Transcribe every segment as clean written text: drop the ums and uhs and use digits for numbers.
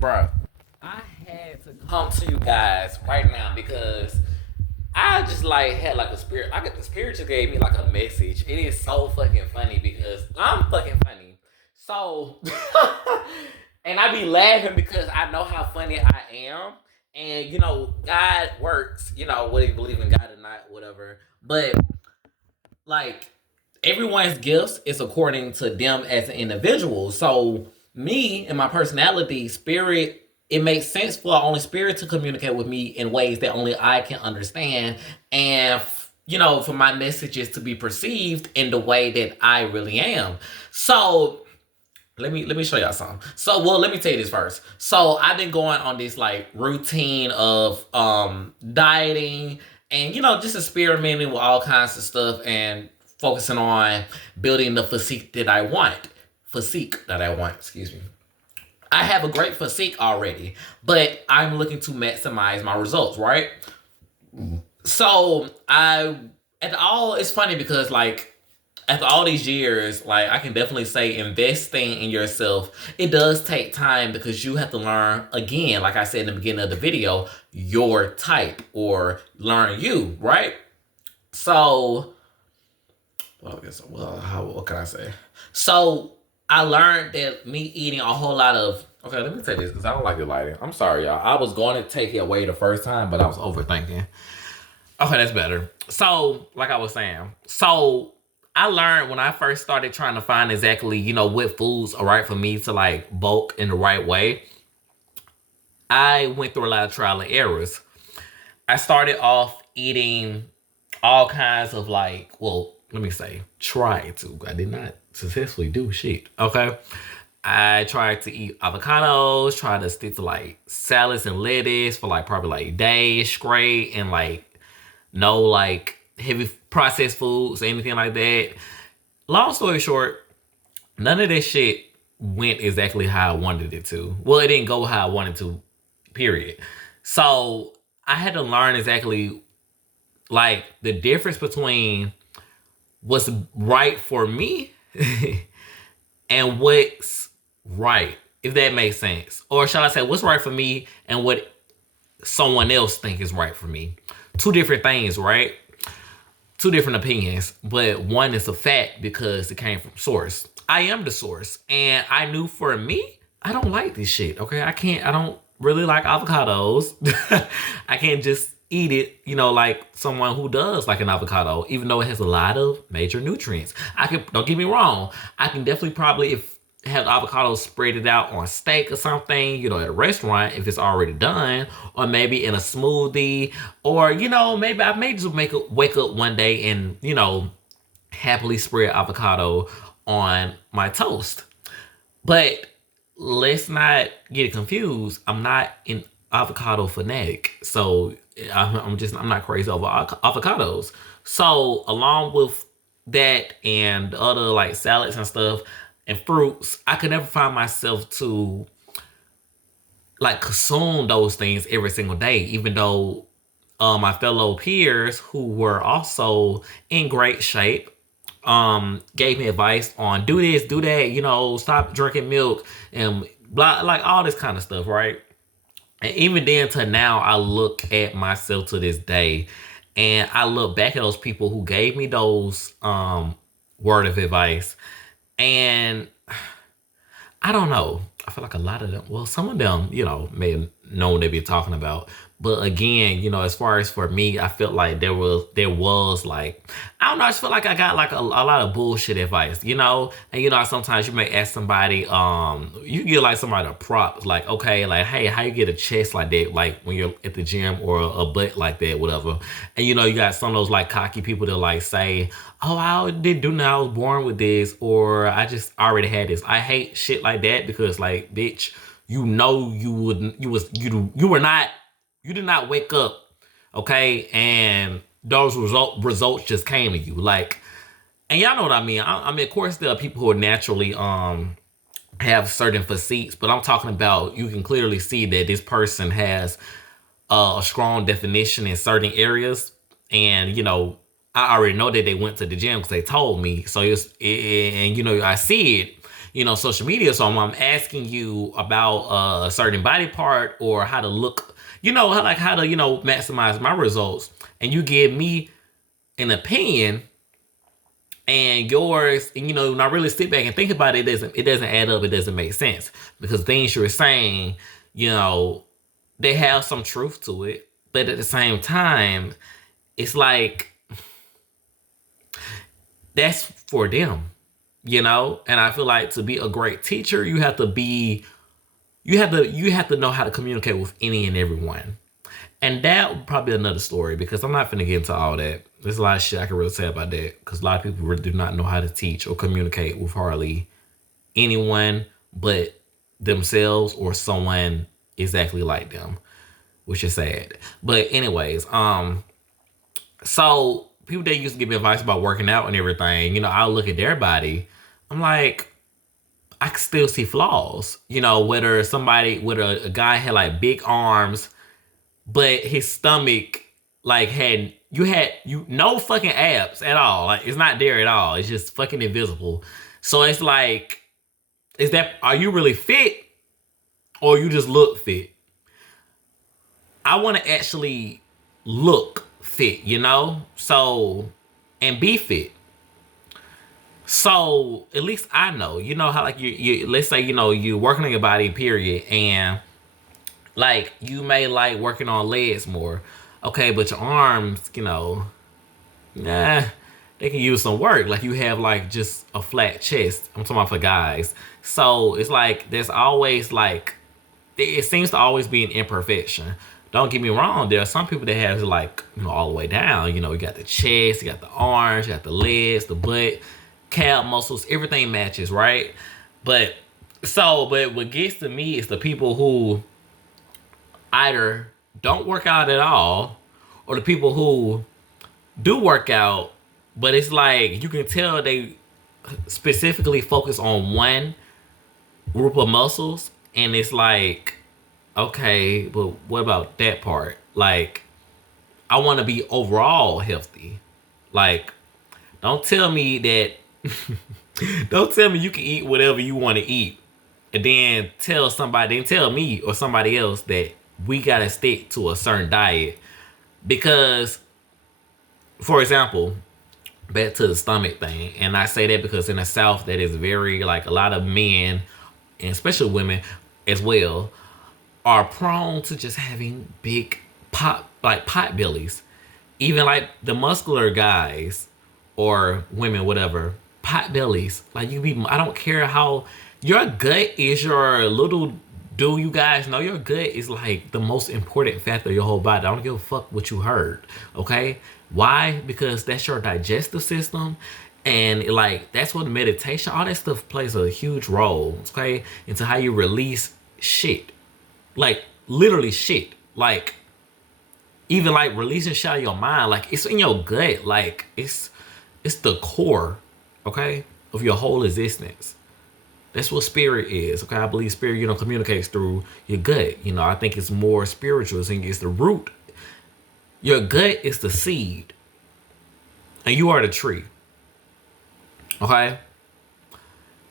Bro, I had to come to you guys right now because I just like had like a spirit. I got the spirit just gave me like a message. It is so fucking funny because I'm fucking funny. So, and I be laughing because I know how funny I am. And you know, God works. You know, whether you believe in God or not, whatever. But like everyone's gifts is according to them as an individual. So me and my personality, spirit, it makes sense for only spirit to communicate with me in ways that only I can understand, and you know, for my messages to be perceived in the way that I really am. So let me show y'all something. So well, let me tell you this first. So I've been going on this like routine of dieting and you know just experimenting with all kinds of stuff and focusing on building the physique that I want. Physique that I want, excuse me. I have a great physique already, but I'm looking to maximize my results, right? So I at all it's funny because like after all these years, like I can definitely say investing in yourself, it does take time because you have to learn again, like I said in the beginning of the video, your type or learn you, right? So well, I guess what can I say? So I learned that me eating a whole lot of okay, let me take this because I don't like the lighting. I'm sorry, y'all. I was going to take it away the first time, but I was overthinking. Okay, that's better. So, like I was saying, so I learned when I first started trying to find exactly, you know, what foods are right for me to like bulk in the right way. I went through a lot of trial and errors. I started off eating all kinds of like, well, let me say, try to. I did not successfully do shit. Okay. I tried to eat avocados, tried to stick to like salads and lettuce for like probably like days straight and like no like heavy processed foods or anything like that. Long story short, none of this shit went exactly how I wanted it to. Well, it didn't go how I wanted to, period. So I had to learn exactly like the difference between what's right for me and what's right, if that makes sense. Or shall I say, what's right for me and what someone else think is right for me. Two different things, right? Two different opinions, but one is a fact because it came from source. I am the source, and I knew for me, I don't like this shit. Okay, I don't really like avocados. I can't just eat it, you know, like someone who does like an avocado, even though it has a lot of major nutrients. I can don't get me wrong, I can definitely probably if have avocados spread it out on steak or something, you know, at a restaurant if it's already done, or maybe in a smoothie, or you know, maybe I may just wake up one day and you know happily spread avocado on my toast. But let's not get it confused. I'm not an avocado fanatic, so I'm not crazy over avocados. So along with that and other like salads and stuff and fruits, I could never find myself to like consume those things every single day, even though my fellow peers who were also in great shape gave me advice on do this, do that, you know, stop drinking milk and blah, like all this kind of stuff, right? And even then to now, I look at myself to this day and I look back at those people who gave me those word of advice and I don't know. I feel like a lot of them, well, some of them, you know, may have known what they be talking about. But again, you know, as far as for me, I felt like there was like, I don't know, I just feel like I got like a lot of bullshit advice, you know? And you know, sometimes you may ask somebody, you get like somebody a prop, like, okay, like, hey, how you get a chest like that, like when you're at the gym or a butt like that, whatever. And you know, you got some of those like cocky people that like say, oh, I didn't do nothing. I was born with this, or I just already had this. I hate shit like that because, like, bitch, you know, you were not, you did not wake up, okay, and those results just came to you, like, and y'all know what I mean. I mean, of course, there are people who are naturally have certain physiques, but I'm talking about you can clearly see that this person has a strong definition in certain areas, and you know I already know that they went to the gym because they told me. So and you know I see it. social media. So I'm asking you about a certain body part or how to look, how to, maximize my results. And you give me an opinion and yours, and not really sit back and think about it. It doesn't add up. It doesn't make sense because things you're saying, they have some truth to it, but at the same time, it's like that's for them, And I feel like to be a great teacher, you have to know how to communicate with any and everyone. And that would probably be another story because I'm not finna get into all that. There's a lot of shit I can really say about that because a lot of people really do not know how to teach or communicate with hardly anyone but themselves or someone exactly like them, which is sad. But anyways, so people that used to give me advice about working out and everything, I'll look at their body. I'm like, I can still see flaws. Whether a guy had like big arms but his stomach like had no fucking abs at all. Like it's not there at all. It's just fucking invisible. So it's like, are you really fit or you just look fit? I want to actually look fit, so and be fit. So at least I know, how like you let's say you working on your body period and like you may like working on legs more, okay, but your arms, nah, they can use some work. Like you have like just a flat chest. I'm talking about for guys. So it's like there's always like it seems to always be an imperfection. Don't get me wrong. There are some people that have like all the way down. You got the chest, you got the arms, you got the legs, the butt, calf muscles, everything matches, right? But what gets to me is the people who either don't work out at all or the people who do work out, but it's like you can tell they specifically focus on one group of muscles and it's like, okay, but what about that part? Like, I want to be overall healthy. Like, don't tell me that don't tell me you can eat whatever you want to eat and then tell me or somebody else that we gotta stick to a certain diet. Because, for example, back to the stomach thing, and I say that because in the South that is very like a lot of men and especially women as well are prone to just having big pot bellies. Even like the muscular guys or women, whatever, pot bellies. Like I don't care how your gut is your little. Do you guys know your gut is like the most important factor of your whole body? I don't give a fuck what you heard. Okay, why? Because that's your digestive system, and like that's what meditation, all that stuff plays a huge role. Okay, into how you release shit, like literally shit, like even like releasing shit out of your mind, like it's in your gut, like it's the core, okay, of your whole existence. That's what spirit is, okay? I believe spirit, communicates through your gut. I think it's more spiritual. It's the root. Your gut is the seed, and you are the tree, okay?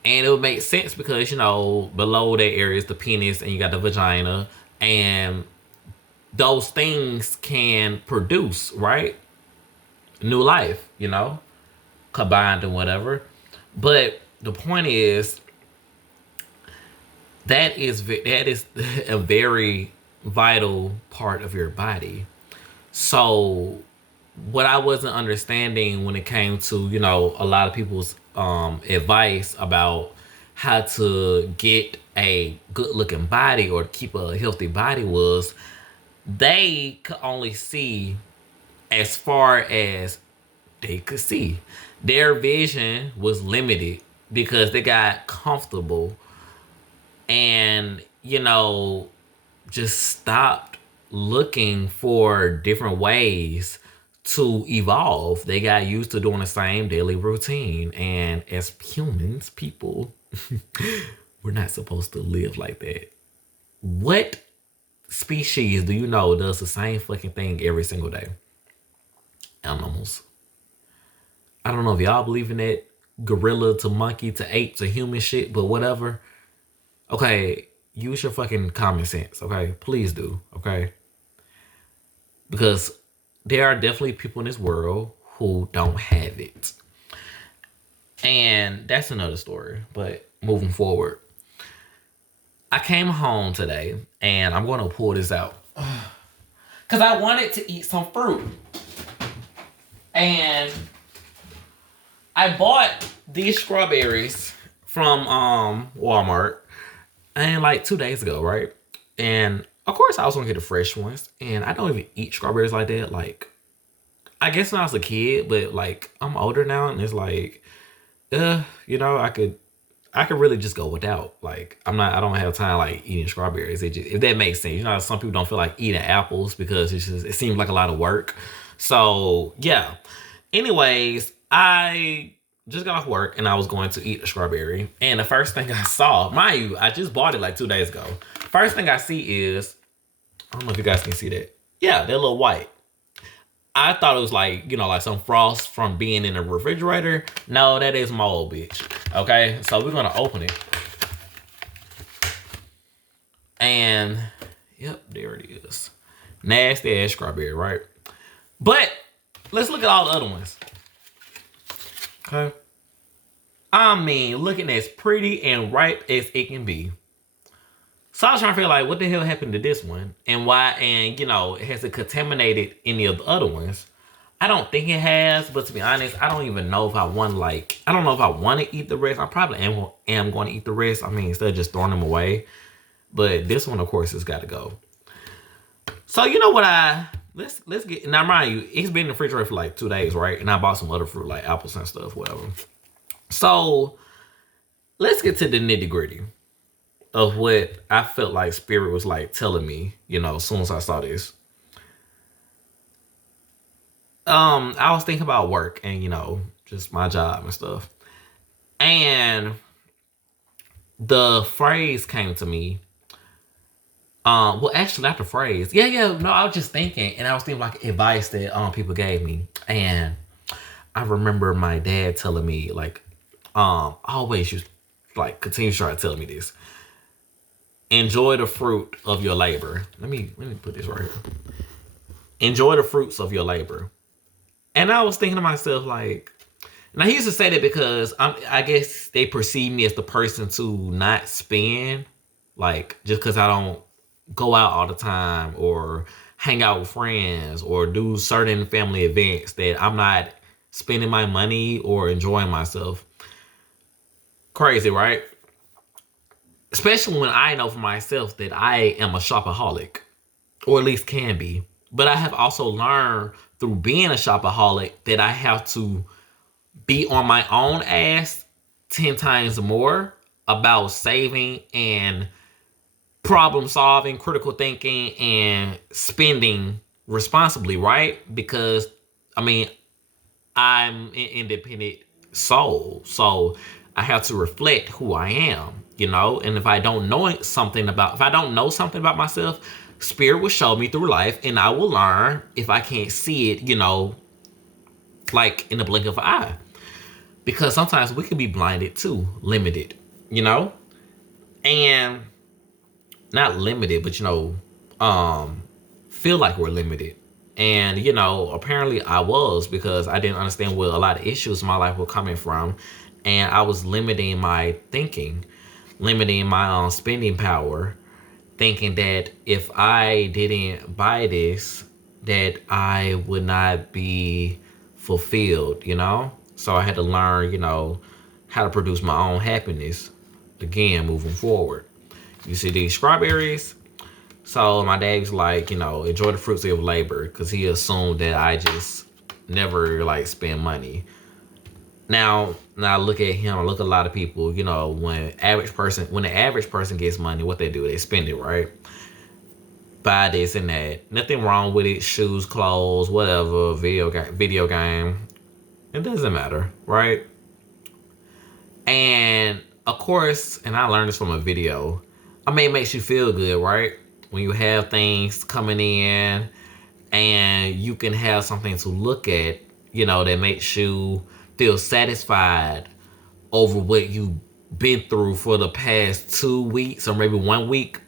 And it would make sense because, below that area is the penis, and you got the vagina, and those things can produce, right? New life, combined and whatever. But the point is, that is a very vital part of your body. So what I wasn't understanding when it came to a lot of people's advice about how to get a good looking body or keep a healthy body was they could only see as far as they could see. Their vision was limited because they got comfortable and just stopped looking for different ways to evolve. They got used to doing the same daily routine, and as humans, people, we're not supposed to live like that. What species do you know does the same fucking thing every single day? Animals. I don't know if y'all believe in that, gorilla to monkey to ape to human shit, but whatever. Okay, use your fucking common sense, okay? Please do, okay? Because there are definitely people in this world who don't have it. And that's another story. But moving forward, I came home today and I'm going to pull this out. Because I wanted to eat some fruit. And I bought these strawberries from Walmart and like 2 days ago, right? And of course I was gonna get the fresh ones. And I don't even eat strawberries like that. Like, I guess when I was a kid, but like I'm older now and it's like, you know, I could really just go without. Like, I don't have time like eating strawberries. It just, if that makes sense. You know, some people don't feel like eating apples because it seems like a lot of work. So yeah. Anyways, I just got off work and I was going to eat a strawberry. And the first thing I saw, mind you, I just bought it like 2 days ago. First thing I see is, I don't know if you guys can see that. Yeah, they're a little white. I thought it was like, you know, like some frost from being in the refrigerator. No, that is mold, bitch. Okay, so we're gonna open it. And, yep, there it is. Nasty ass strawberry, right? But, let's look at all the other ones. Okay. I mean, looking as pretty and ripe as it can be. So I was trying to feel like, what the hell happened to this one? And why, and you know, has it contaminated any of the other ones? I don't think it has, but to be honest, I don't even know if I want I don't know if I want to eat the rest. I probably am going to eat the rest. I mean, instead of just throwing them away. But this one, of course, has got to go. So you know what let's get, now mind you, it's been in the refrigerator for like 2 days, right? And I bought some other fruit like apples and stuff, whatever. So let's get to the nitty gritty of what I felt like Spirit was like telling me, you know, as soon as I saw this. I was thinking about work and, you know, just my job and stuff. And the phrase came to me. Well, actually, not the phrase. Yeah. No, I was just thinking, and I was thinking like advice that people gave me, and I remember my dad telling me like, always just like continue to try to tell me this. Enjoy the fruit of your labor. Let me put this right here. Enjoy the fruits of your labor. And I was thinking to myself like, now he used to say that because I guess they perceive me as the person to not spend, like just because I don't go out all the time or hang out with friends or do certain family events that I'm not spending my money or enjoying myself. Crazy, right? Especially when I know for myself that I am a shopaholic, or at least can be. But I have also learned through being a shopaholic that I have to be on my own ass 10 times more about saving and problem solving, critical thinking, and spending responsibly, right? Because, I mean, I'm an independent soul. So I have to reflect who I am, you know? And if I don't know something about myself, Spirit will show me through life and I will learn if I can't see it, you know, like in the blink of an eye. Because sometimes we can be blinded too, limited, you know? And not limited, but, you know, feel like we're limited. And, you know, apparently I was, because I didn't understand where a lot of issues in my life were coming from. And I was limiting my thinking, limiting my spending power, thinking that if I didn't buy this, that I would not be fulfilled, you know? So I had to learn, you know, how to produce my own happiness, again, moving forward. You see these strawberries? So my dad's like, you know, enjoy the fruits of your labor, because he assumed that I just never like spend money. Now I look at him, I look at a lot of people, you know, when the average person gets money, what they do, they spend it, right? Buy this and that. Nothing wrong with it. Shoes, clothes, whatever, video game. It doesn't matter, right? And of course, and I learned this from a video, I mean, it makes you feel good, right? When you have things coming in and you can have something to look at, you know, that makes you feel satisfied over what you've been through for the past 2 weeks or maybe 1 week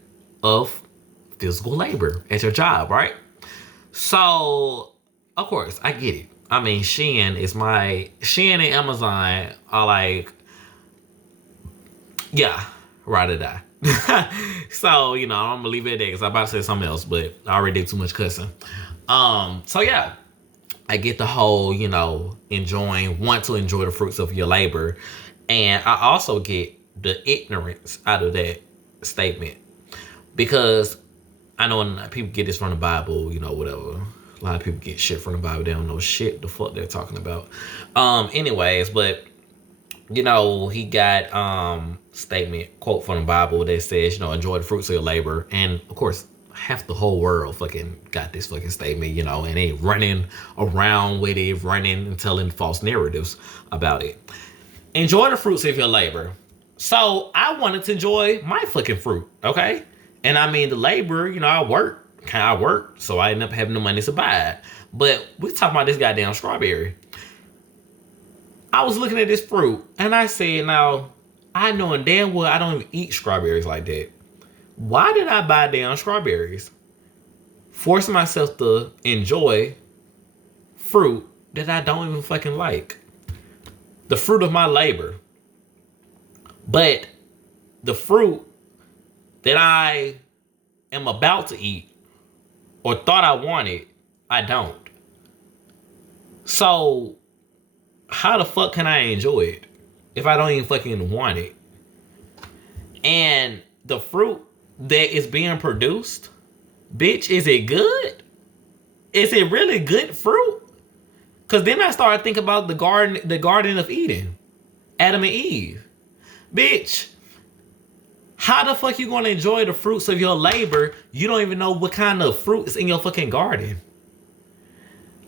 of physical labor at your job, right? So, of course, I get it. I mean, Shein and Amazon are like, yeah, ride or die. So, I'm gonna leave it there because I'm about to say something else, but I already did too much cussing. So yeah, I get the whole, want to enjoy the fruits of your labor. And I also get the ignorance out of that statement. Because I know when people get this from the Bible, whatever. A lot of people get shit from the Bible. They don't know shit the fuck they're talking about. Anyways, but he got statement, quote from the Bible that says, enjoy the fruits of your labor. And of course, half the whole world fucking got this fucking statement, and they running around with it, running and telling false narratives about it. Enjoy the fruits of your labor. So I wanted to enjoy my fucking fruit, okay? And I mean the labor, I work, so I end up having the money to buy it. But we talking about this goddamn strawberry. I was looking at this fruit and I said, now, I know damn well I don't even eat strawberries like that. Why did I buy damn strawberries? Forcing myself to enjoy fruit that I don't even fucking like. The fruit of my labor. But the fruit that I am about to eat or thought I wanted, I don't. So how the fuck can I enjoy it if I don't even fucking want it? And the fruit that is being produced, bitch, is it good? Is it really good fruit? Because then I started thinking about the Garden of Eden, Adam and Eve. Bitch, how the fuck you gonna enjoy the fruits of your labor? You don't even know what kind of fruit is in your fucking garden.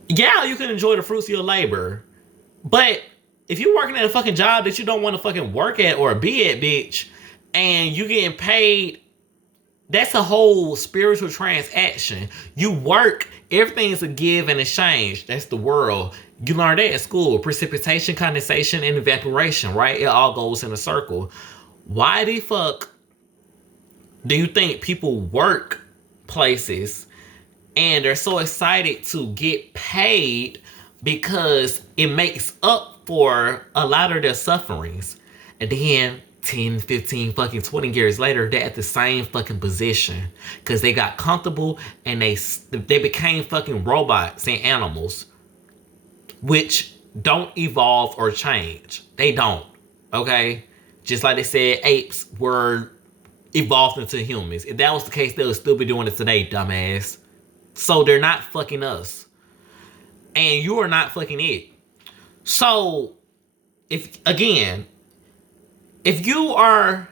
Yeah, you can enjoy the fruits of your labor, but if you're working at a fucking job that you don't want to fucking work at or be at, bitch, and you getting paid, that's a whole spiritual transaction. You work, everything is a give and exchange. That's the world. You learn that at school. Precipitation, condensation, and evaporation, right? It all goes in a circle. Why the fuck do you think people work places and they're so excited to get paid because it makes up for a lot of their sufferings? And then 10, 15, fucking 20 years later, they're at the same fucking position because they got comfortable and they became fucking robots and animals, which don't evolve or change. They don't, okay? Just like they said, apes were evolved into humans. If that was the case, they would still be doing it today, dumbass. So they're not fucking us. And you are not fucking it. So, if you are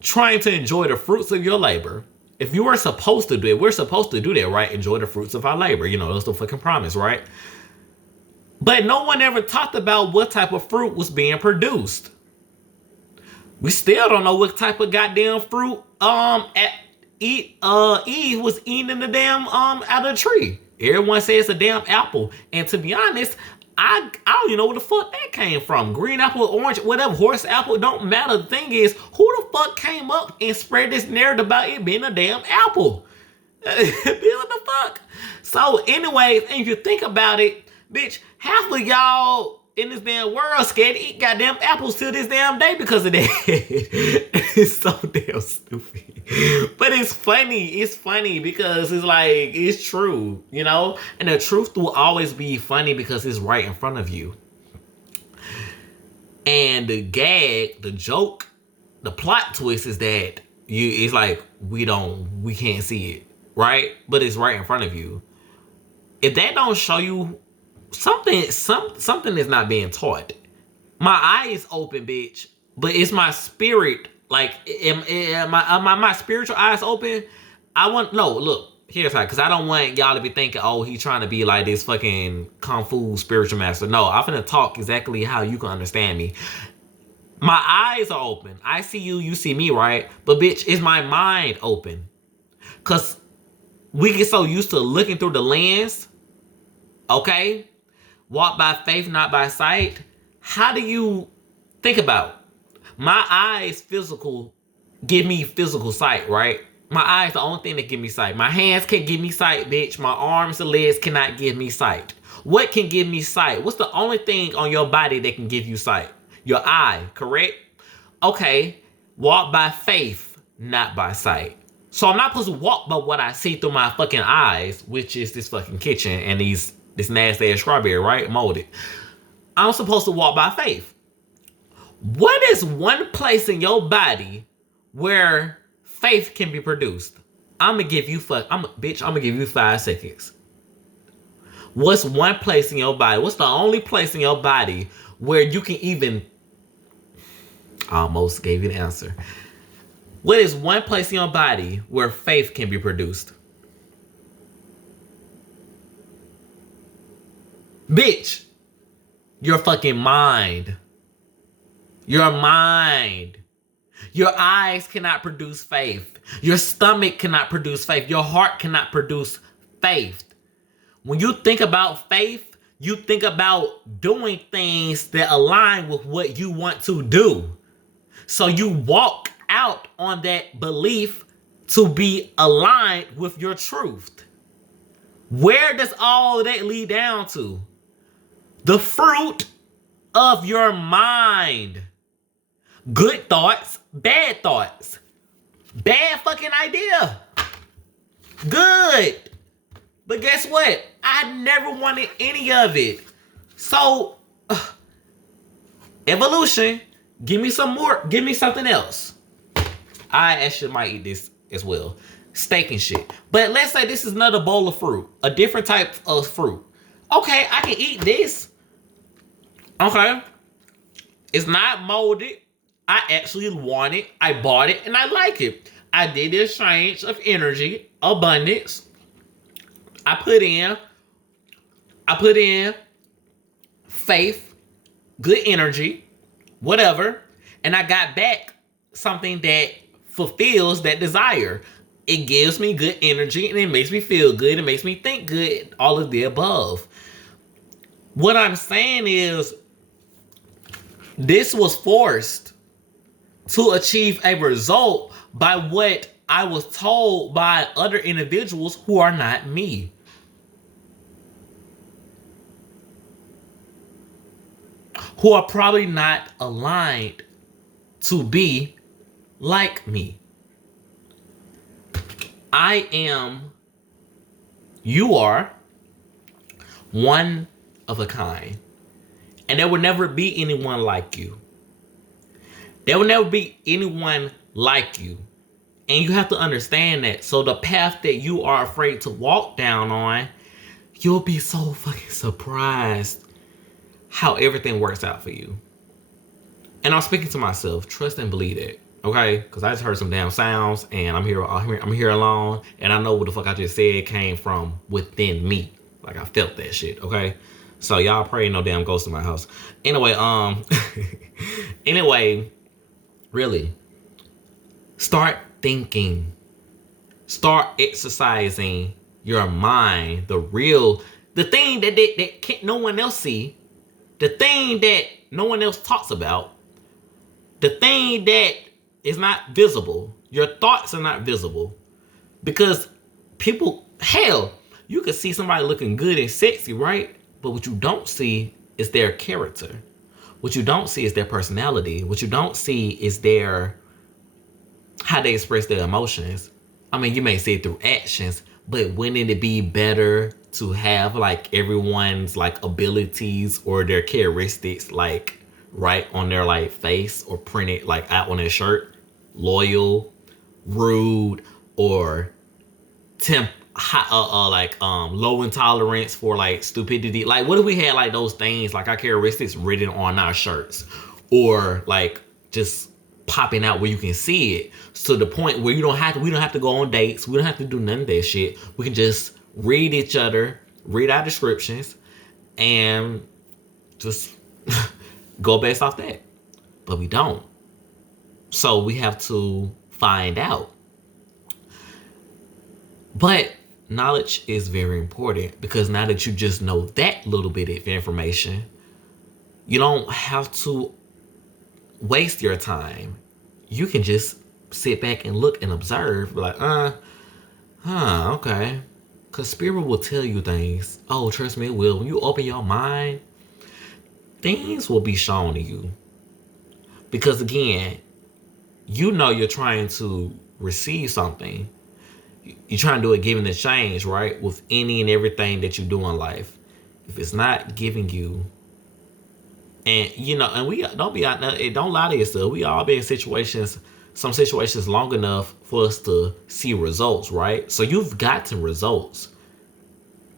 trying to enjoy the fruits of your labor, if you are supposed to do it, we're supposed to do that, right? Enjoy the fruits of our labor. That's the fucking promise, right? But no one ever talked about what type of fruit was being produced. We still don't know what type of goddamn fruit Eve was eating the damn out of the tree. Everyone says it's a damn apple. And to be honest, I don't even know where the fuck that came from. Green apple, orange, whatever, horse apple, don't matter. The thing is, who the fuck came up and spread this narrative about it being a damn apple? What the fuck? So anyways, and if you think about it, bitch, half of y'all in this damn world scared to eat goddamn apples till this damn day because of that. It's so damn stupid. But it's funny. It's funny because it's like, it's true, And the truth will always be funny because it's right in front of you. And the gag, the joke, the plot twist is that it's like, we can't see it, right? But it's right in front of you. If that don't show you something is not being taught. My eye is open, bitch, but it's my spirit. Like, my spiritual eyes open? Look, here's how, because I don't want y'all to be thinking, oh, he's trying to be like this fucking kung fu spiritual master. No, I'm finna talk exactly how you can understand me. My eyes are open. I see you, you see me, right? But bitch, is my mind open? Because we get so used to looking through the lens, okay? Walk by faith, not by sight. How do you Think about my eyes physical give me physical sight, right? My eyes the only thing that give me sight. My hands can give me sight, bitch. My arms and legs cannot give me sight. What can give me sight? What's the only thing on your body that can give you sight? Your eye, correct? Okay, walk by faith, not by sight. So I'm not supposed to walk by what I see through my fucking eyes, which is this fucking kitchen and this nasty ass strawberry, right? Molded. I'm supposed to walk by faith. What is one place in your body where faith can be produced? I'm gonna give you I'm gonna give you 5 seconds. What's one place in your body? What's the only place in your body where you can even? I almost gave you the answer. What is one place in your body where faith can be produced? Bitch, your fucking mind. Your mind. Your eyes cannot produce faith. Your stomach cannot produce faith. Your heart cannot produce faith. When you think about faith, you think about doing things that align with what you want to do. So you walk out on that belief to be aligned with your truth. Where does all that lead down to? The fruit of your mind. Good thoughts, bad thoughts. Bad fucking idea. Good. But guess what? I never wanted any of it. So, evolution, give me some more. Give me something else. I actually might eat this as well. Steak and shit. But let's say this is another bowl of fruit. A different type of fruit. Okay, I can eat this. Okay. It's not molded. I actually want it. I bought it and I like it. I did the exchange of energy, abundance. I put in faith, good energy, whatever, and I got back something that fulfills that desire. It gives me good energy and it makes me feel good. It makes me think good, all of the above. What I'm saying is this was forced to achieve a result by what I was told by other individuals who are not me. Who are probably not aligned to be like me. I am, you are one of a kind. And there will never be anyone like you. There will never be anyone like you. And you have to understand that. So the path that you are afraid to walk down on, you'll be so fucking surprised how everything works out for you. And I'm speaking to myself. Trust and believe it. Okay? Because I just heard some damn sounds and I'm here alone. And I know what the fuck I just said came from within me. Like I felt that shit. Okay? So y'all pray no damn ghost in my house. Anyway, anyway, really, start thinking. Start exercising your mind. The thing that can't no one else see. The thing that no one else talks about. The thing that is not visible. Your thoughts are not visible. Because people, hell, you can see somebody looking good and sexy, right? But what you don't see is their character. What you don't see is their personality. What you don't see is how they express their emotions. I mean, you may see it through actions, but wouldn't it be better to have like everyone's like abilities or their characteristics like right on their like face or printed like out on their shirt? Loyal, rude, or low intolerance for like stupidity. Like what if we had like those things, like our characteristics written on our shirts, or like just popping out where you can see it, to the point where we don't have to go on dates, we don't have to do none of that shit. We can just read each other, read our descriptions, and just go based off that. But we don't. So we have to find out. But knowledge is very important, because now that you just know that little bit of information, you don't have to waste your time. You can just sit back and look and observe. Like, okay. Because spirit will tell you things. Oh, trust me, it will. When you open your mind, things will be shown to you. Because again, you know you're trying to receive something. You're trying to do a give and exchange, right? With any and everything that you do in life. If it's not giving you, and and we don't be out there, don't lie to yourself. We all been in some situations long enough for us to see results, right? So you've gotten results.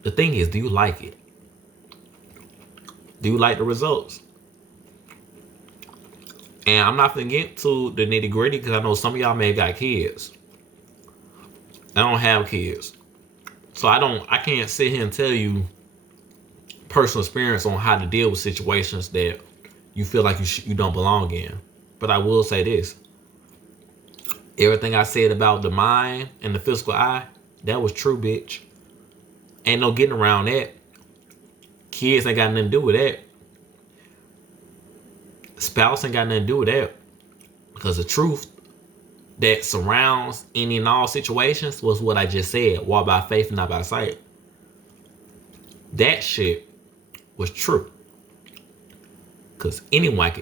The thing is, do you like it? Do you like the results? And I'm not gonna get to the nitty gritty because I know some of y'all may have got kids. I don't have kids, so I can't sit here and tell you personal experience on how to deal with situations that you feel like you don't belong in. But I will say this: everything I said about the mind and the physical eye, that was true, bitch. Ain't no getting around that. Kids ain't got nothing to do with that. Spouse ain't got nothing to do with that. Because the truth that surrounds any and all situations was what I just said. Walk by faith and not by sight. That shit was true. Because anybody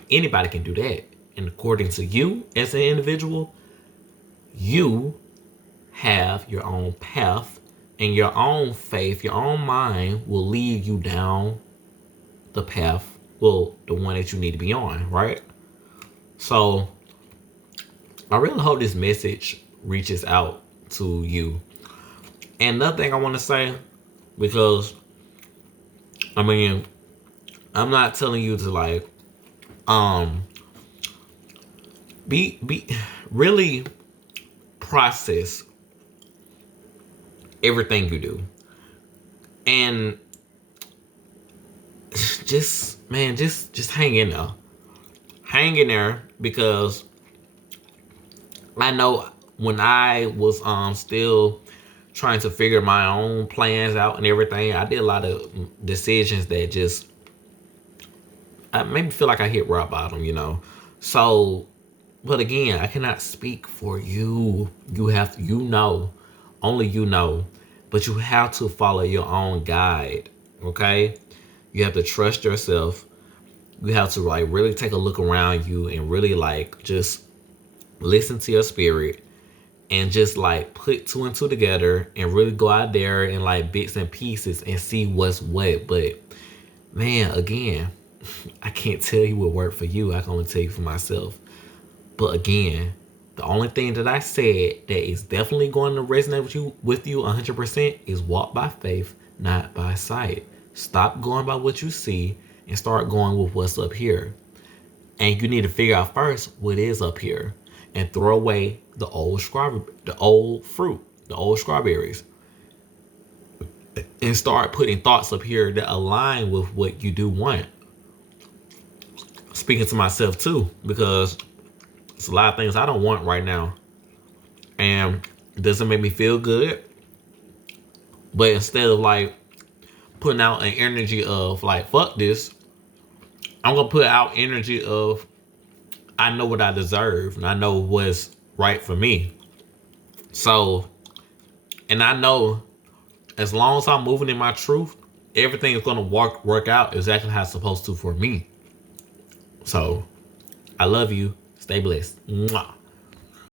can do that. And according to you as an individual, you have your own path, and your own faith, your own mind will lead you down the path, well, the one that you need to be on, right? So I really hope this message reaches out to you. And another thing I want to say, because I mean, I'm not telling you to like be really process everything you do, and just hang in there, because I know when I was still trying to figure my own plans out and everything, I did a lot of decisions that just made me feel like I hit rock bottom, So, but again, I cannot speak for you. You have to, only but you have to follow your own guide, okay? You have to trust yourself. You have to like really take a look around you and really like just listen to your spirit and just like put two and two together and really go out there and like bits and pieces and see what's what. But man, again, I can't tell you what worked for you. I can only tell you for myself. But again, the only thing that I said that is definitely going to resonate with you 100% is walk by faith, not by sight. Stop going by what you see and start going with what's up here. And you need to figure out first what is up here and throw away the old fruit, the old strawberries, and start putting thoughts up here that align with what you do want. Speaking to myself too, because it's a lot of things I don't want right now, and it doesn't make me feel good. But instead of like putting out an energy of like fuck this, I'm gonna put out energy of I know what I deserve and I know what's right for me. So, and I know as long as I'm moving in my truth, everything is gonna work out exactly how it's supposed to for me. So, I love you. Stay blessed. Mwah.